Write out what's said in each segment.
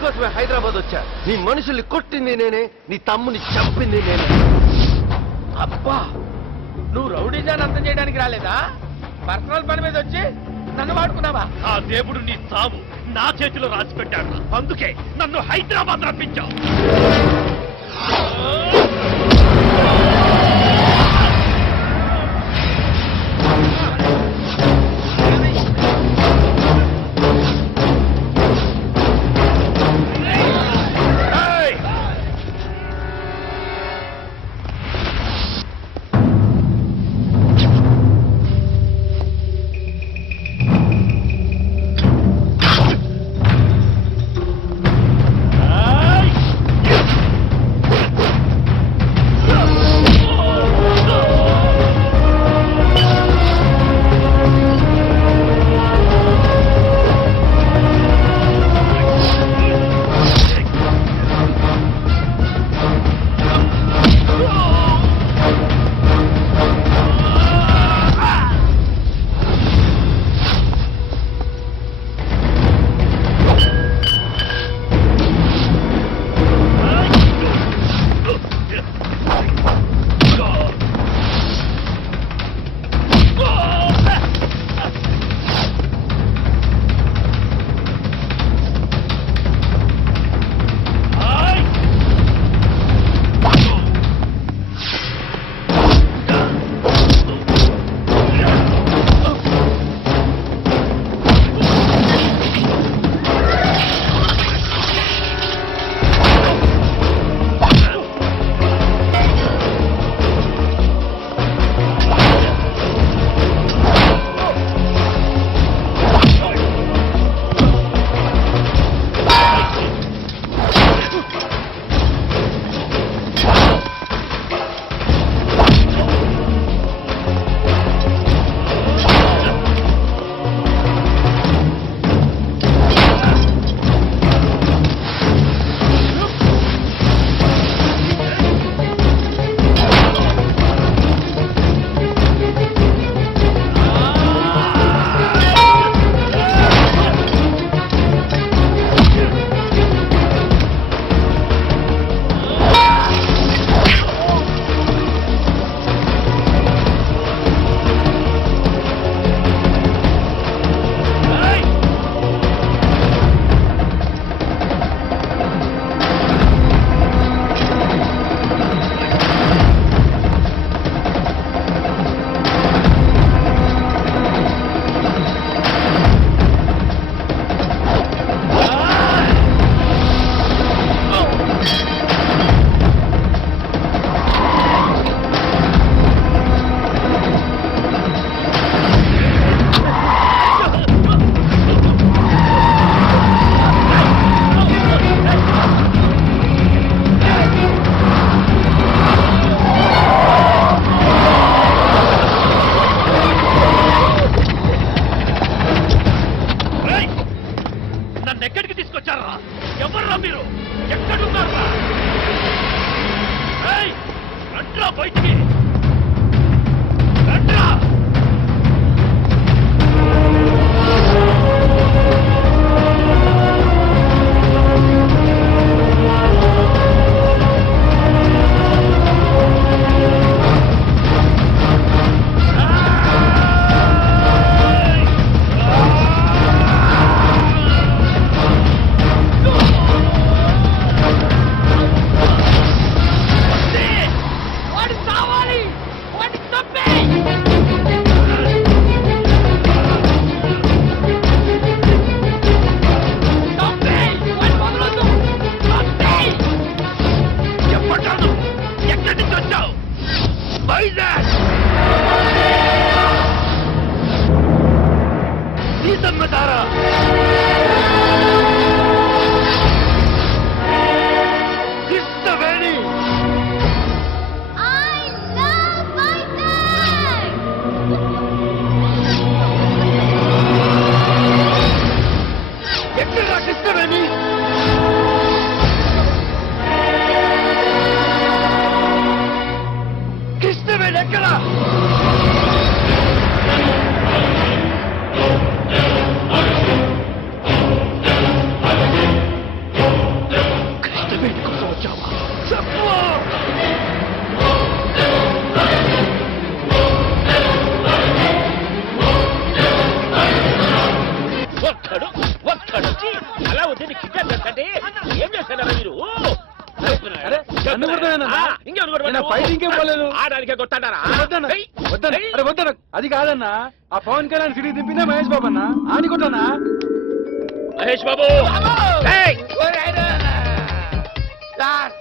నీకోసమే హైదరాబాద్ వచ్చా. నీ మనుషుల్ని కొట్టింది నేనే, నీ తమ్ముని చంపింది నేనే. అబ్బా, నువ్వు రౌడీజాన్ని అంతం చేయడానికి రాలేదా? పర్సనల్ పని మీద వచ్చి నన్ను వాడుకున్నావా? ఆ దేవుడు నీ సావు నా చేతిలో రాసి పెట్టాడు. అందుకే నన్ను హైదరాబాద్ రప్పించావు. ఇంకేం పోలేదు ఆడానికే కొట్టాడారా వద్దన్న వద్దన్న అరే వద్దన్న అది కాదన్నా ఆ పవన్ కళ్యాణ్ సిటీ దింపిందే మహేష్ బాబు అన్న ఆని కొట్టన్నా మహేష్ బాబు ఏయ్! సార్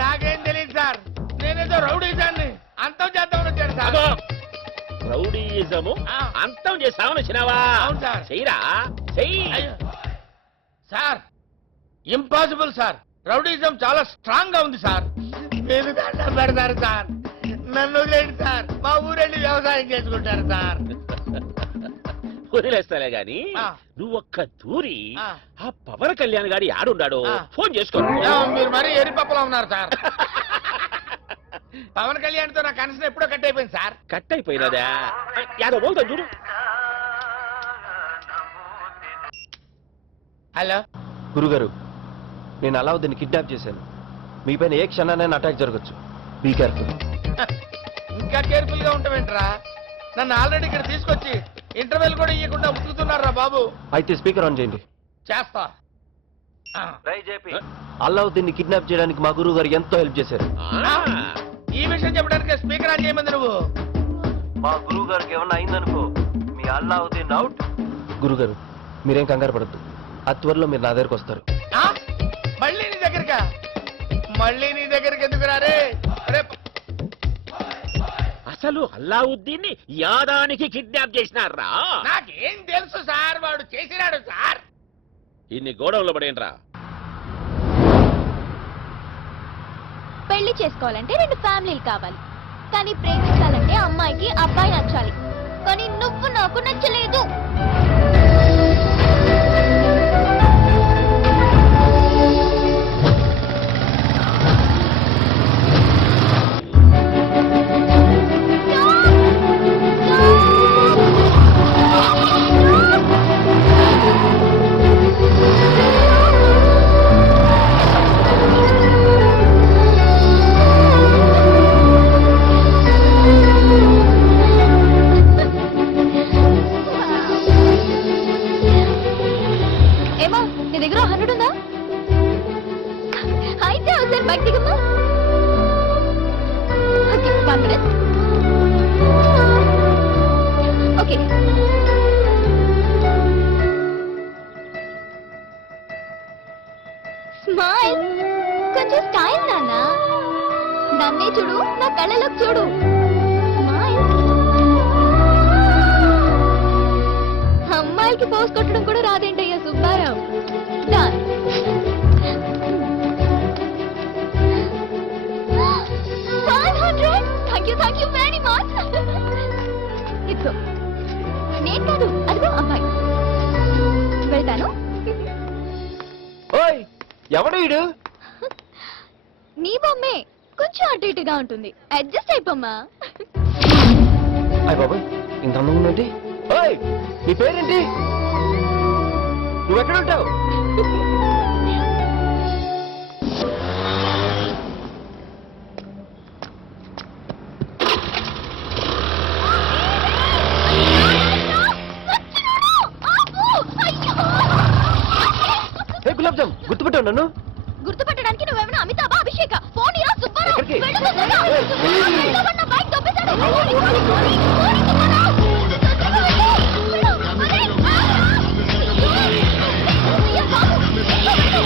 నాకేం తెలియదు సార్, నేనేదో రౌడీజాన్ని అంతం చేద్దామని వచ్చాను సార్. అగో, రౌడీయిజము ఆ. అంతం చేసామని వచ్చినావా? అవును సార్. చెయ్యరా చెయ్యి. అయ్యో. సార్ ఇంపాసిబుల్ సార్, రౌడీజం చాలా స్ట్రాంగ్ గా ఉంది సార్. మీరు దండం పెడతారు సార్, నన్ను వదిలేండి సార్, మా ఊరెళ్ళి వ్యవసాయం చేసుకుంటారు సార్. వదిలేస్తాలే గాని ఆ. నువ్వొక్క దూరి ఆ. ఆ పవన్ కళ్యాణ్ గారి ఆడుండాడు ఆ. ఫోన్ చేసుకో. మీరు మరీ ఎరిపప్పలా ఉన్నారు సార్. పవన్ కళ్యాణ్ తో నా కనెక్షన్ ఎప్పుడో కట్ అయిపోయింది సార్. కట్ అయిపోయినదా? యాదో బోల్తా చూడు. హలో గురుగారు, నేను అలావుద్దీన్ని కిడ్నాప్ చేశాను. మీ పైన ఏ క్షణానైనా అటాక్ జరగచ్చు. Be careful. ఇంకా కేర్ఫుల్ గా ఉంటావేంట్రా? నన్ను ఆల్రెడీ ఇక్కడ తీసుకొచ్చి ఇంటర్వెల్ కూడా ఇవ్వకుండా ఉతుకుతున్నారా బాబు. అయితే స్పీకర్ ఆన్ చేయండి. చేస్తా. ఆ. అలావుద్దీన్ని కిడ్నాప్ చేయడానికి మా గురువు గారు ఎంతో హెల్ప్ చేశారు. ఆ. ఈ విషయం చెప్పడానికి స్పీకర్ ఆన్ చేయమంది నువ్వు. మా గురువు గారికి ఏమన్నా అయిందనుకో, మీ అలావుద్దీన్ అవుట్. గురుగారు, మీరేం కంగారు పడద్దు. ఆ త్వరలో మీరు నా దగ్గరకు వస్తారు. ఆ? మళ్ళీ నీ దగ్గరకా? మళ్ళీ నీ దగ్గరికి ఎందుకు రారే? అసలు అల్లావుద్దీన్ని యాదానికి కిడ్నాప్ చేసినారా? నాకేం తెలుసు సార్, వాడు చేసినాడు సార్. ఇన్ని గోడౌన్లో పడేయండిరా. పెళ్లి చేసుకోవాలంటే 2 ఫ్యామిలీలు కావాలి, కానీ ప్రేమించాలంటే అమ్మాయికి అబ్బాయి నచ్చాలి. కానీ నువ్వు నాకు నచ్చలేదు. ఏమా నీ దగ్గర 100 ఉందా? అయితే ఒకసారి బయట దిగమ్మా. Okay 1 minute. Okay smile. కొంచెం స్టైల్ నాన్న. నన్నే చూడు, నా కళ్ళలోకి చూడు. స్మైల్. అమ్మాయికి పోస్ కొట్టడం కూడా రాదేంటయ్యా Subbarao. Done. Thank you very much. ఇదిగో నేను కాదు, అదిగో అమ్మాయి. వెళ్తాను. ఓయ్, ఎవడు వీడు? నీ బొమ్మే, కొంచెం అటు ఇటుగా ఉంటుంది, అడ్జస్ట్ అయిపోమ్మా. అయ్య బాబు, ఇంత అందంగా ఉన్నది. ఓయ్, నీ పేరేంటి? నువ్వు ఎక్కడ ఉంటావు? గులాబ్ జామ్, గుర్తుపెట్టావు నన్ను? గుర్తుపట్టడానికి నువ్వేమైనా అమితాబా అభిషేక? ఫోన్ ఇరా సుబ్బారావు. ఎక్కడికి? వెళ్ళు సుబ్బారావు. సుబ్బారావు, వెళ్ళు, వాడు నా బైక్ దొబ్బేశాడు. పోనీ, పోనీ, పోనీ, పోనీ సుబ్బారావు. తొందరగా వెళ్ళు. వెళ్ళు. అరే, ఆగరా. అయ్యో, బాబు. వెళ్ళు, వెళ్ళు.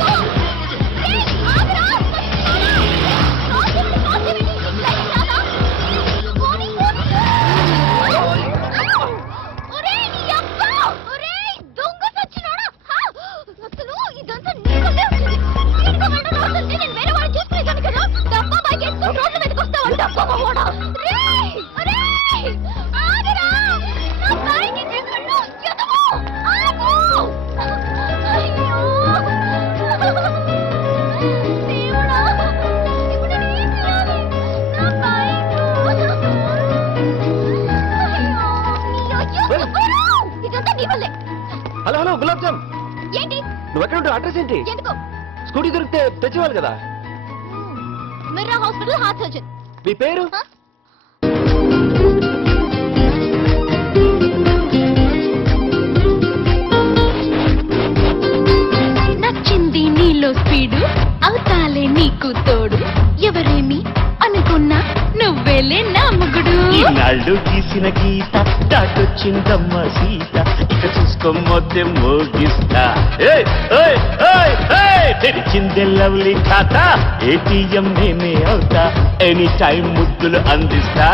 గో. ఏయ్, ఆగరా. కాసేపు, కాసేపు. లైట్ రాదా? పోనీ, పోనీ. ఒరేయ్, నీ అబ్బా. ఒరేయ్, దొంగ సచ్చినోడా. అసలు ఇదంతా నీకల్లే వచ్చింది. నీకు వెళ్ళడం రాదంటే నేను వేరే వాడిని చూసుకునేదాన్ని కదా. డబ్బా బైక్ వేసుకుని రోడ్ల మీదకి వస్తావు. డబ్బా మగవాడా. రేయ్, ఒరేయ్, ఆగరా. నా బైక్ ఎక్కడో ఎదగో. ఆగు. అయ్యో. దేవుడా, ఇప్పుడు నేను ఏం చేయాలి? నా బైక్. అయ్యో, సుబ్బారావు, ఇదంతా నీ వల్లే. హలో హలో, గులాబ్ జామ్, ఏంటి? నువ్వు ఎక్కడ ఉంటావు? అడ్రస్ ఏంటి? ఎందుకు? స్కూటీ దొరికితే తెచ్చేవాళ్ళు కదా. మిర్రా హాస్పిటల్ హార్ట్ సర్జన్. మీ పేరు? నచ్చింది నీలో స్పీడు, అవుతాలే నీకు తోడు. ఎవరేమి అనుకున్న ఇన్నాళ్ళు గీసిన గీత దాటొచ్చిందమ్మ సీత ఇక చూసుకోమొద్దే మోగిస్తా ఏయ్, ఏయ్, ఏయ్, ఏయ్, తెరిచిందే లవ్లీ ఖాతా ఏటీఎం నేనే అవుతా ఎనీ టైం ముద్దులు అందిస్తా